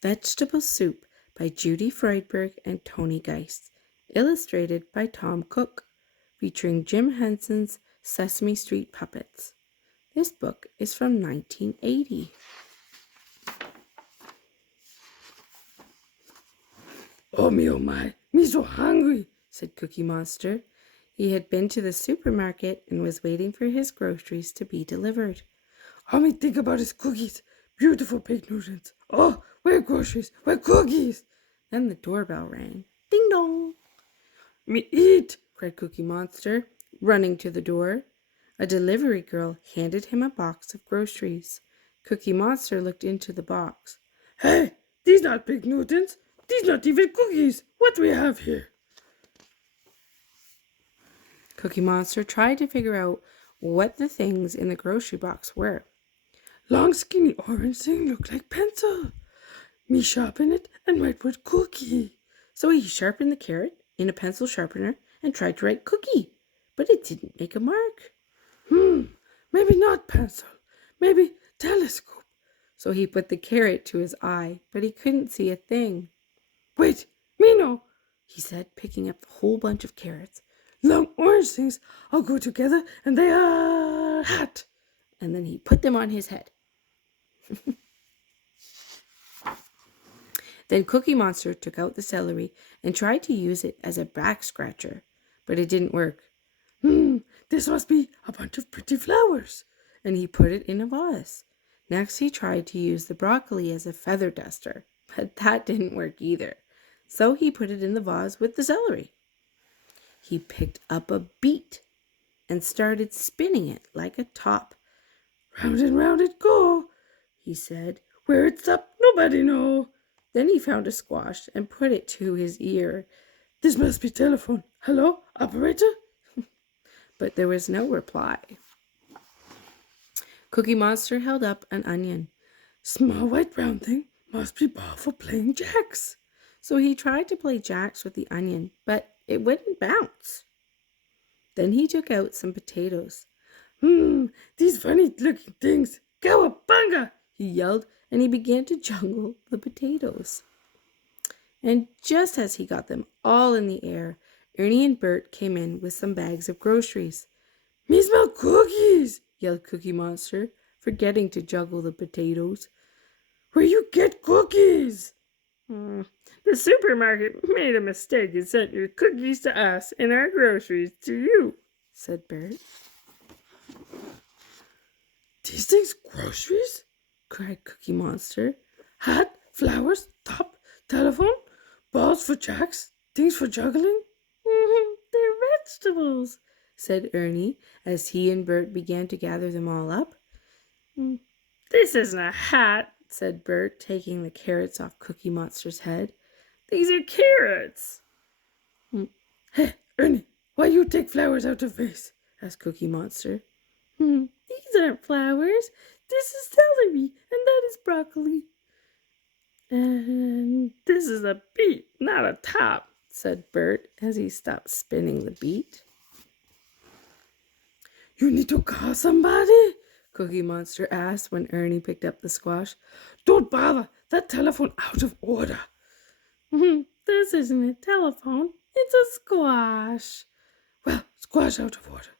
Vegetable Soup by Judy Freudberg and Tony Geist. Illustrated by Tom Cook. Featuring Jim Henson's Sesame Street puppets. This book is from 1980. Oh my, me so hungry, said Cookie Monster. He had been to the supermarket and was waiting for his groceries to be delivered. All me think about is cookies, beautiful pig noodles. Oh, where groceries, where cookies? Then the doorbell rang. Ding dong! Me eat, cried Cookie Monster, running to the door. A delivery girl handed him a box of groceries. Cookie Monster looked into the box. Hey, these not pig noodles. These not even cookies. What do we have here? Cookie Monster tried to figure out what the things in the grocery box were. Long skinny orange thing look like pencil. Me sharpen it and write word cookie. So he sharpened the carrot in a pencil sharpener and tried to write cookie, but it didn't make a mark. Maybe not pencil. Maybe telescope. So he put the carrot to his eye, but he couldn't see a thing. Wait, me know, he said, picking up the whole bunch of carrots. Long orange things all go together and they are hat. And then he put them on his head. Then Cookie Monster took out the celery and tried to use it as a back scratcher, but it didn't work. This must be a bunch of pretty flowers. And he put it in a vase. Next he tried to use the broccoli as a feather duster, but that didn't work either. So he put it in the vase with the celery. He picked up a beet and started spinning it like a top. Round and round it go, he said. Where it's up, nobody know. Then he found a squash and put it to his ear. This must be telephone. Hello, operator? But there was no reply. Cookie Monster held up an onion. Small white brown thing must be ball for playing jacks. So he tried to play jacks with the onion, but it wouldn't bounce. Then he took out some potatoes. These funny looking things. Cowabunga! He yelled, and he began to juggle the potatoes. And just as he got them all in the air, Ernie and Bert came in with some bags of groceries. Me smell cookies, yelled Cookie Monster, forgetting to juggle the potatoes. Where you get cookies? The supermarket made a mistake and sent your cookies to us and our groceries to you, said Bert. These things groceries? Cried Cookie Monster. Hat, flowers, top, telephone, balls for jacks, things for juggling? They're vegetables, said Ernie, as he and Bert began to gather them all up. This isn't a hat, said Bert, taking the carrots off Cookie Monster's head. These are carrots. Hey, Ernie, why you take flowers out of vase? asked Cookie Monster. These aren't flowers. This is celery, and that is broccoli. And this is a beet, not a top, said Bert as he stopped spinning the beet. You need to call somebody? Cookie Monster asked when Ernie picked up the squash. Don't bother, that telephone out of order. This isn't a telephone, it's a squash. Well, squash out of order.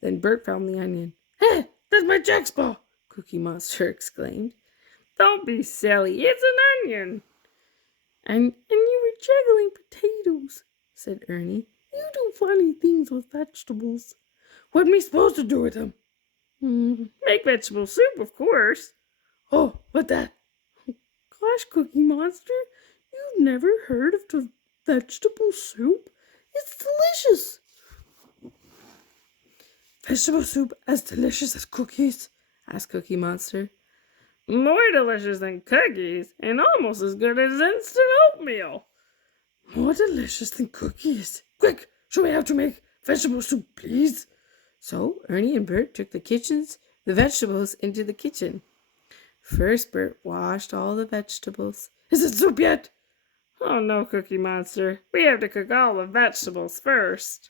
Then Bert found the onion. Hey, that's my jack's ball, Cookie Monster exclaimed. Don't be silly, it's an onion. And you were juggling potatoes, said Ernie. You do funny things with vegetables. What am I supposed to do with them? Make vegetable soup, of course. Oh, what that? Gosh, Cookie Monster, you've never heard of the vegetable soup? It's delicious. Vegetable soup as delicious as cookies? asked Cookie Monster. More delicious than cookies and almost as good as instant oatmeal. More delicious than cookies. Quick, show me how to make vegetable soup, please. So Ernie and Bert took the vegetables into the kitchen. First, Bert washed all the vegetables. Is it soup yet? Oh no, Cookie Monster. We have to cook all the vegetables first.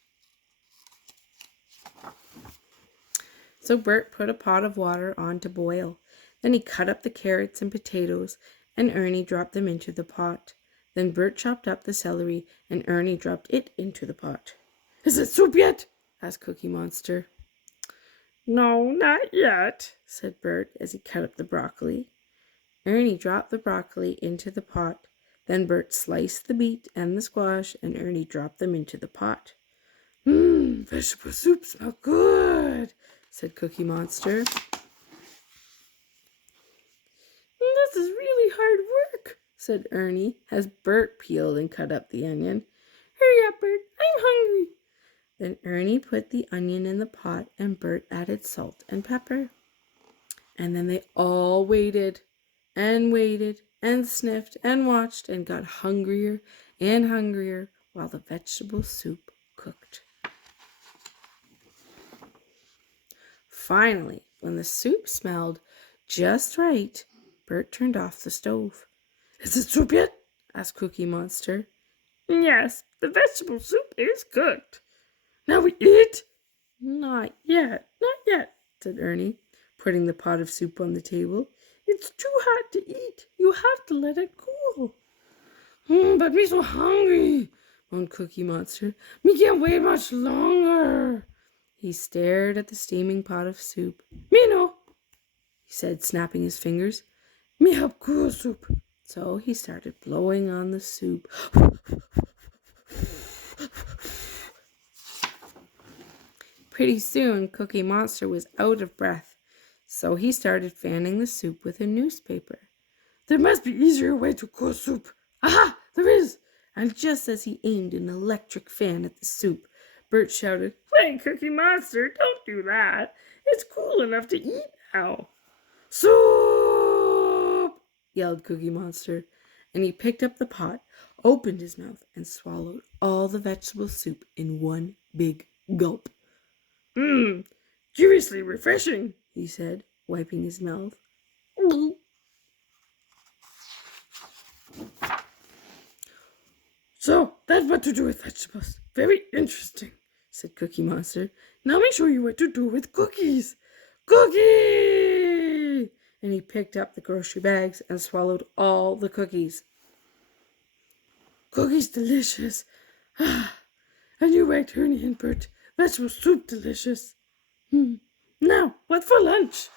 So Bert put a pot of water on to boil. Then he cut up the carrots and potatoes and Ernie dropped them into the pot. Then Bert chopped up the celery, and Ernie dropped it into the pot. Is it soup yet? Asked Cookie Monster. No, not yet, Said Bert as he cut up the broccoli. Ernie dropped the broccoli into the pot. Then Bert sliced the beet and the squash, and Ernie dropped them into the pot. Vegetable soup smells good, Said Cookie Monster. This is really hard work, Said Ernie as Bert peeled and cut up the onion. Hurry up, Bert, I'm hungry. Then Ernie put the onion in the pot, and Bert added salt and pepper. And then they all waited and sniffed and watched and got hungrier and hungrier while the vegetable soup cooked. Finally, when the soup smelled just right, Bert turned off the stove. Is it soup yet? Asked Cookie Monster. Yes, the vegetable soup is cooked. Now we eat? Not yet, said Ernie, putting the pot of soup on the table. It's too hot to eat. You have to let it cool. But me so hungry, moaned Cookie Monster. Me can't wait much longer. He stared at the steaming pot of soup. Me no, He said, snapping his fingers. me help cool soup. So he started blowing on the soup. Pretty soon, Cookie Monster was out of breath, so he started fanning the soup with a newspaper. There must be easier way to cool soup. Aha, there is. And just as he aimed an electric fan at the soup, Bert shouted, Hey, Cookie Monster, don't do that. It's cool enough to eat now. Soup! yelled Cookie Monster, and he picked up the pot, opened his mouth, and swallowed all the vegetable soup in one big gulp. Curiously refreshing, he said, wiping his mouth. So, that's what to do with vegetables. Very interesting, said Cookie Monster. Now me show you what to do with cookies. Cookie! And he picked up the grocery bags and swallowed all the cookies. Cookies delicious. And you right, Ernie and Bert. Vegetable soup delicious. Now, what for lunch?